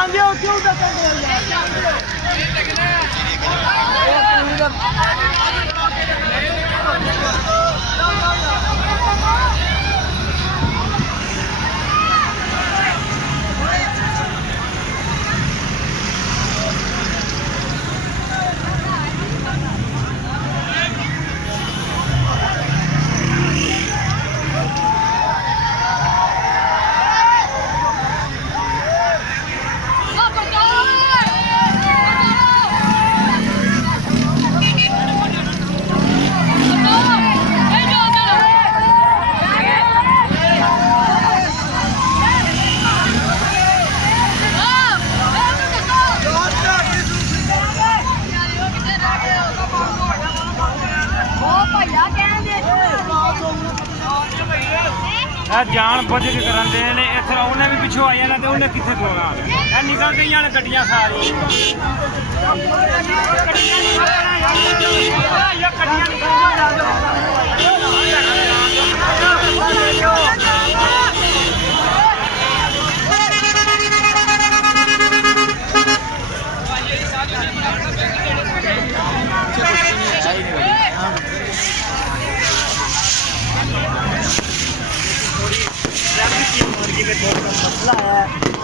ਜਾਣ ਦਿਓ ਕਿਉਂ ਦੱਸਣ ਦੇ जान बुझ के कराते ने इत्थे उन्हें भी पिछों आ जाना ते उन्हें कित्थे खलोना ए निकल गई ने गड्डियां सारी मसला है